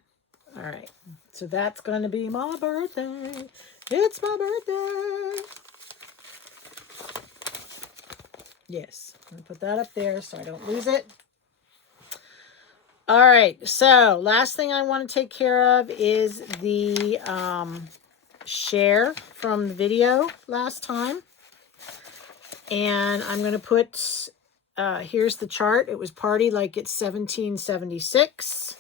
All right. So that's going to be my birthday. It's my birthday. Yes. I'm going to put that up there so I don't lose it. All right. So last thing I want to take care of is the share from the video last time. And I'm going to put, here's the chart. It was Party Like It's 1776.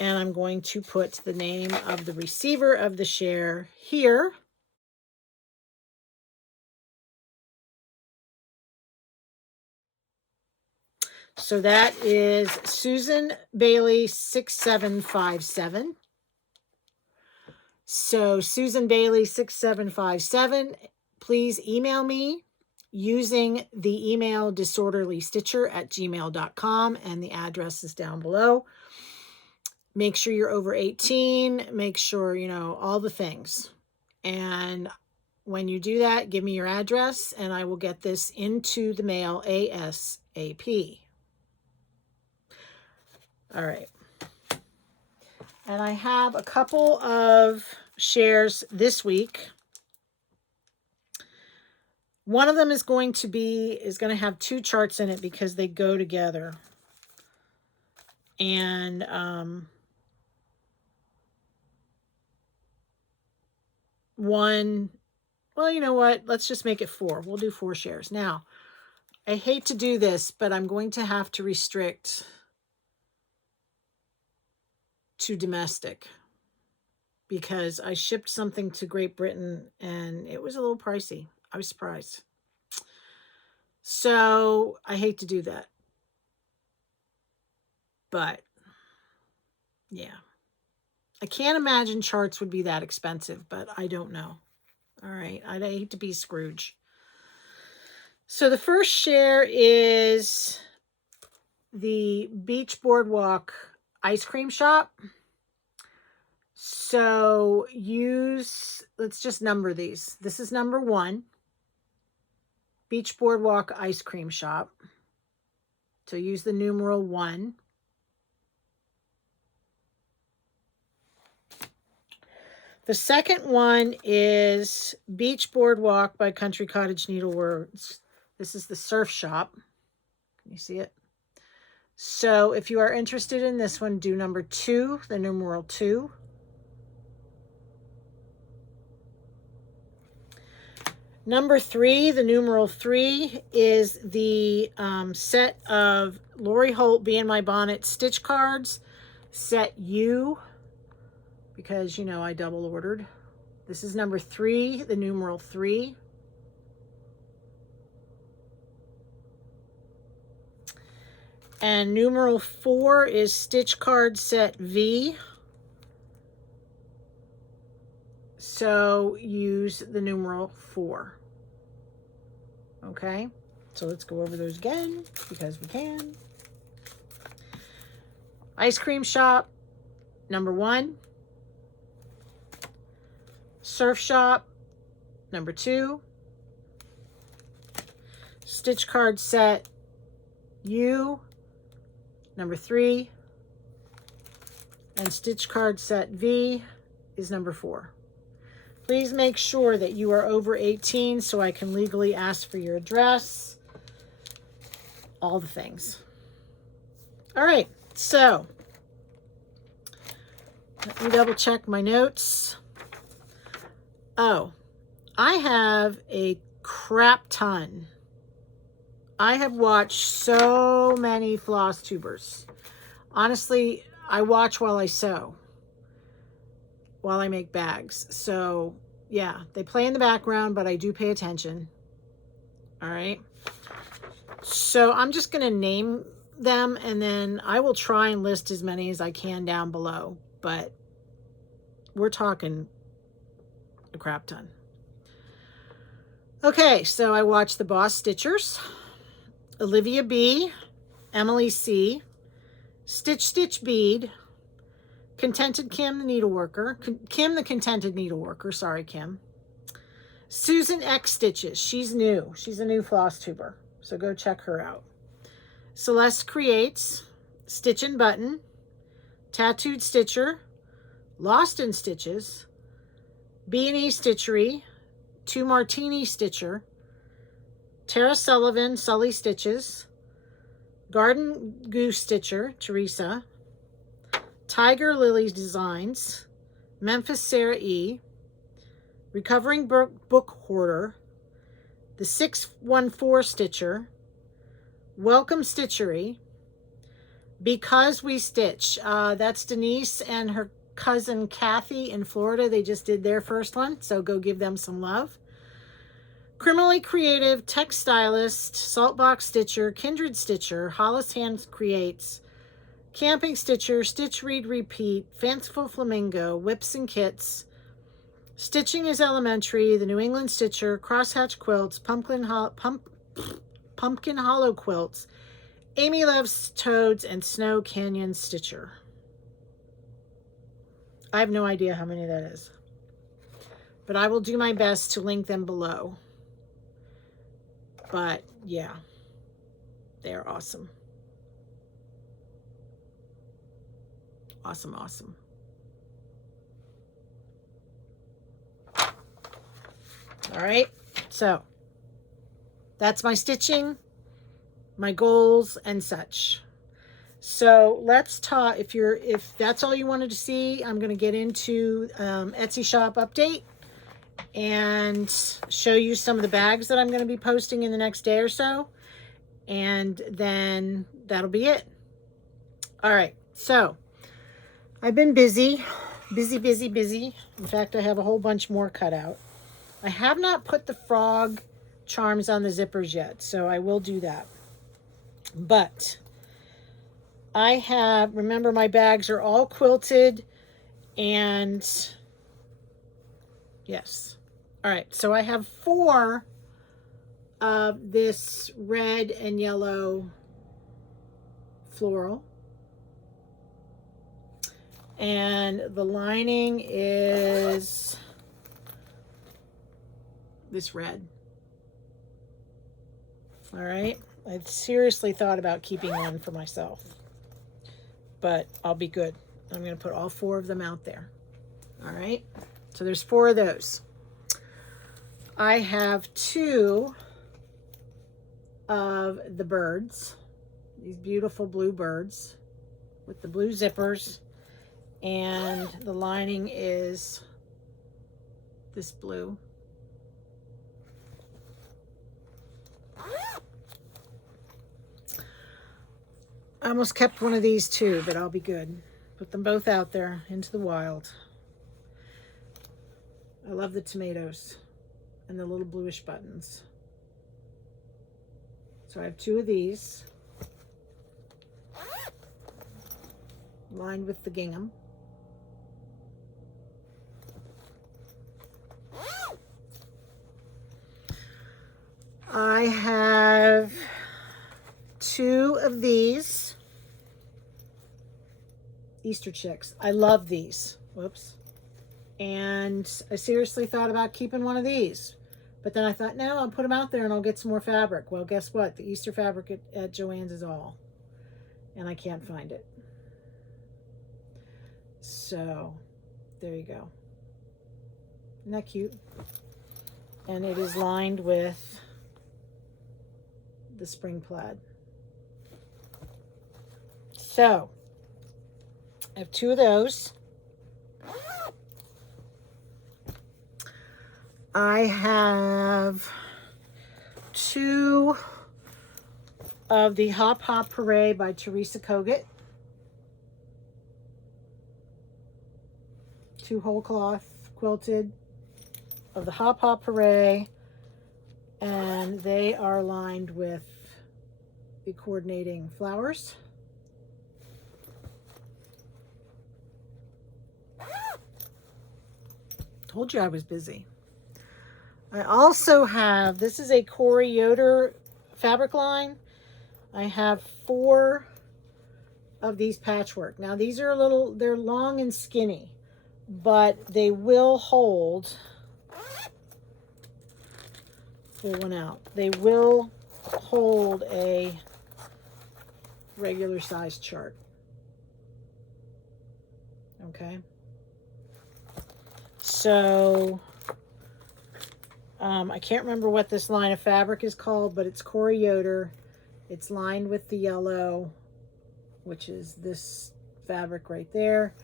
And I'm going to put the name of the receiver of the share here. So that is Susan Bailey 6757. So Susan Bailey 6757, please email me using the email disorderlystitcher@gmail.com, and the address is down below. Make sure you're over 18. Make sure, you know, all the things. And when you do that, give me your address and I will get this into the mail ASAP. All right. And I have a couple of shares this week. One of them is going to have two charts in it because they go together. And one, well, you know what? Let's just make it 4. We'll do 4 shares. Now, I hate to do this, but I'm going to have to restrict to domestic because I shipped something to Great Britain and it was a little pricey. I was surprised. So I hate to do that. But yeah, I can't imagine charts would be that expensive, but I don't know. All right, I'd hate to be Scrooge. So the first share is the Beach Boardwalk ice cream shop. So let's just number these. This is number 1, Beach Boardwalk ice cream shop. So use the numeral 1. The second one is Beach Boardwalk by Country Cottage Needleworks. This is the surf shop. Can you see it? So if you are interested in this one, do number 2, the numeral 2. Number 3, the numeral 3, is the set of Lori Holt Be in My Bonnet stitch cards, set U, because, you know, I double ordered. This is number 3, the numeral 3. And numeral 4 is stitch card set V. So use the numeral 4. Okay, so let's go over those again because we can. Ice cream shop, number 1. Surf shop, number 2. Stitch card set U, number 3. And stitch card set V is number 4. Please make sure that you are over 18 so I can legally ask for your address. All the things. All right, so let me double check my notes. Oh, I have a crap ton. I have watched so many Flosstubers. Honestly, I watch while I sew, while I make bags. So yeah, they play in the background, but I do pay attention. All right. So I'm just going to name them, and then I will try and list as many as I can down below, but we're talking a crap ton. Okay, so I watched the Boss Stitchers, Olivia B, Emily C, Stitch Bead, Contented Kim the Needleworker, Kim the Contented Needleworker, sorry Kim. Susan X Stitches, she's new. She's a new Flosstuber, so go check her out. Celeste Creates, Stitch and Button, Tattooed Stitcher, Lost in Stitches, B&E Stitchery, Two Martini Stitcher, Tara Sullivan, Sully Stitches, Garden Goose Stitcher, Teresa, Tiger Lily Designs, Memphis Sarah E, Recovering Book Hoarder, the 614 Stitcher, Welcome Stitchery, Because We Stitch. That's Denise and her cousin Kathy in Florida. They just did their first one, so go give them some love. Criminally Creative, Textilist, Saltbox Stitcher, Kindred Stitcher, Hollis Hands Creates, Camping Stitcher, Stitch Read Repeat, Fanciful Flamingo, Whips and Kits, Stitching is Elementary, The New England Stitcher, Crosshatch Quilts, Pumpkin Hollow Quilts, Amy Loves Toads, and Snow Canyon Stitcher. I have no idea how many that is, but I will do my best to link them below. But yeah, they're awesome. Awesome, awesome. All right, so that's my stitching, my goals, and such. So let's talk. If that's all you wanted to see, I'm going to get into Etsy shop update and show you some of the bags that I'm going to be posting in the next day or so, and then that'll be it. All right, so I've been busy. In fact, I have a whole bunch more cut out. I have not put the frog charms on the zippers yet, so I will do that. But I have, remember, my bags are all quilted, and yes. All right, so I have 4 of this red and yellow floral. And the lining is this red. All right, I seriously thought about keeping one for myself, but I'll be good. I'm going to put all 4 of them out there. All right, so there's 4 of those. I have 2 of the birds, these beautiful blue birds with the blue zippers, and the lining is this blue. I almost kept one of these too, but I'll be good. Put them both out there into the wild. I love the tomatoes and the little bluish buttons. So I have two of these lined with the gingham. I have two of these Easter chicks. I love these. Whoops. And I seriously thought about keeping one of these. But then I thought, no, I'll put them out there and I'll get some more fabric. Well, guess what? The Easter fabric at Joann's is all. And I can't find it. So, there you go. Isn't that cute? And it is lined with the spring plaid. So, I have two of those. I have two of the Hop Hop Hooray by Teresa Kogut. Two whole cloth quilted of the Hop Hop Hooray, and they are lined with the coordinating flowers. Told you I was busy. I also have, this is a Corey Yoder fabric line. I have 4 of these patchwork. Now these are they're long and skinny, but they will hold, pull one out. They will hold a regular size chart. Okay. So, I can't remember what this line of fabric is called, but it's Corey Yoder. It's lined with the yellow, which is this fabric right there.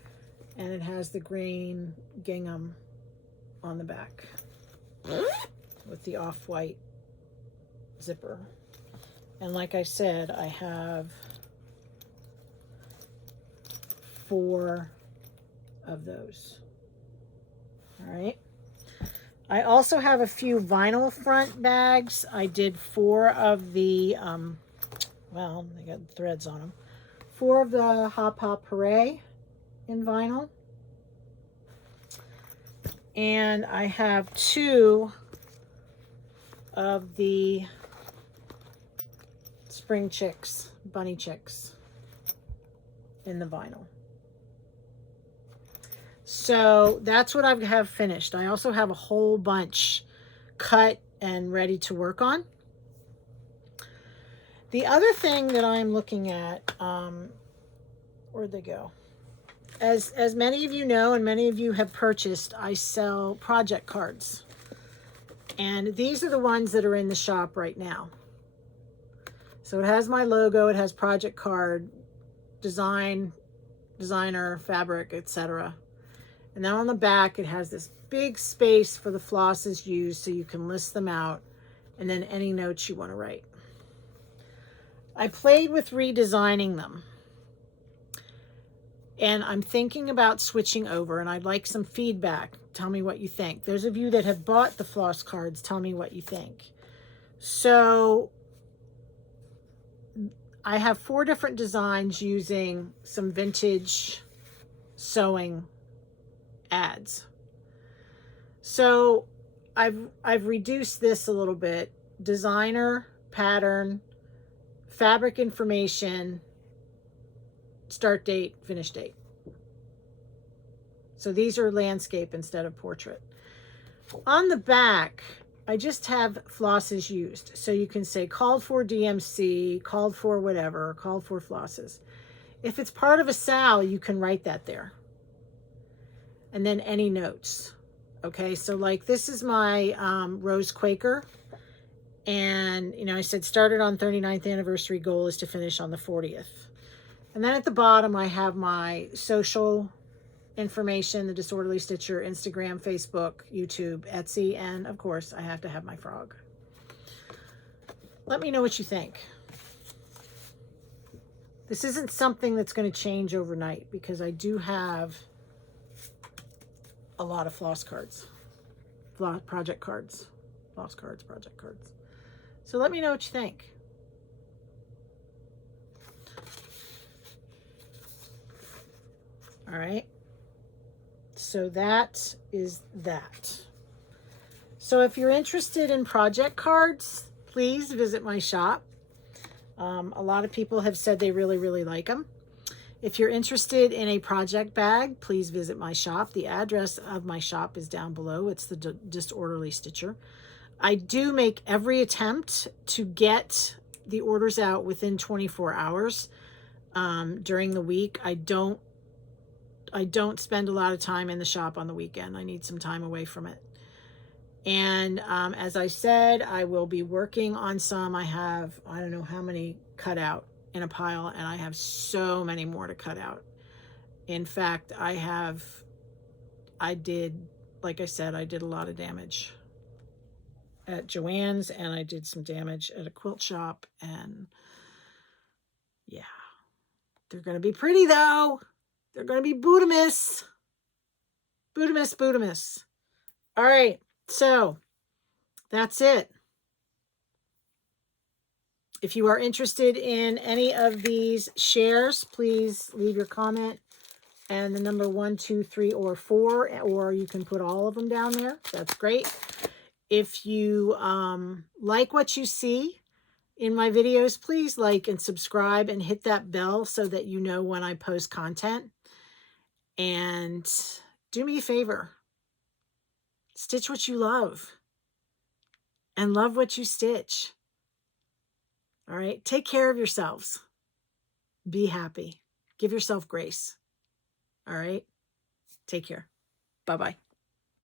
And it has the green gingham on the back with the off-white zipper. And like I said, I have 4 of those. All right. I also have a few vinyl front bags. I did 4 of the, well, they got threads on them. 4 of the Hop Hop Hooray in vinyl. And I have 2 of the Spring Chicks, Bunny Chicks in the vinyl. So that's what I have finished. I also have a whole bunch cut and ready to work on. The other thing that I'm looking at, where'd they go? As many of you know, and many of you have purchased, I sell project cards. And these are the ones that are in the shop right now. So it has my logo, it has project card, designer, fabric, etc. And then on the back, it has this big space for the flosses used so you can list them out, and then any notes you want to write. I played with redesigning them, and I'm thinking about switching over, and I'd like some feedback. Tell me what you think. Those of you that have bought the floss cards, tell me what you think. So I have 4 different designs using some vintage sewing ads. So I've reduced this a little bit. Designer, pattern, fabric information, start date, finish date. So these are landscape instead of portrait. On the back, I just have flosses used. So you can say called for DMC, called for whatever, called for flosses. If it's part of a SAL, you can write that there. And then any notes. Okay, so like this is my Rose Quaker, And, I said started on 39th anniversary, goal is to finish on the 40th. And then at the bottom, I have my social information, the Disorderly Stitcher, Instagram, Facebook, YouTube, Etsy, and of course, I have to have my frog. Let me know what you think. This isn't something that's going to change overnight because I do have a lot of floss cards, project cards, floss cards, project cards. So let me know what you think. All right. So that is that. So if you're interested in project cards, please visit my shop. A lot of people have said they really, really like them. If you're interested in a project bag, please visit my shop. The address of my shop is down below. It's the Disorderly Stitcher. I do make every attempt to get the orders out within 24 hours during the week. I don't spend a lot of time in the shop on the weekend. I need some time away from it. And as I said, I will be working on some. I have, I don't know how many cut out in a pile, and I have so many more to cut out. In fact, like I said, I did a lot of damage at Joann's, and I did some damage at a quilt shop, and yeah, they're going to be pretty though. They're going to be Buddhamiss. Buddhamiss, Buddhamiss. All right. So that's it. If you are interested in any of these shares, please leave your comment and the number 1, 2, 3, or 4, or you can put all of them down there. That's great. If you like what you see in my videos, please like and subscribe and hit that bell so that you know when I post content. And do me a favor. Stitch what you love and love what you stitch. All right. Take care of yourselves. Be happy. Give yourself grace. All right. Take care. Bye-bye.